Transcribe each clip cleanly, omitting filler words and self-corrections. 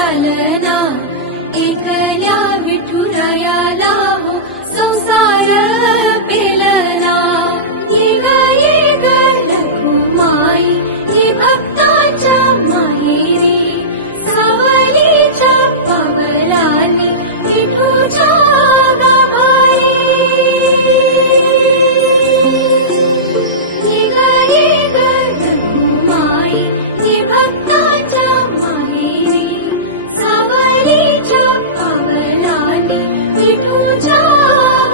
चालना, एकल्या विठुरायाला हो संसार पेलना। ये ग रखुमाई ये भक्ताच्या माहेरी, सावलीच्या पावलाने विठूच्या गाभारी। ये ग रखुमाई ये भक्ताच्या माहेरी, सावलीच्या पावलाने विठूच्या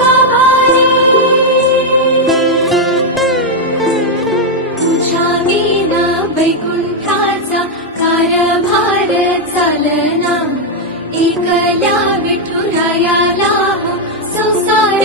गाभारी। तुझ्या विना वैकुंठाचा कारभार चालना, एकल्या विठुरायाला हो संसार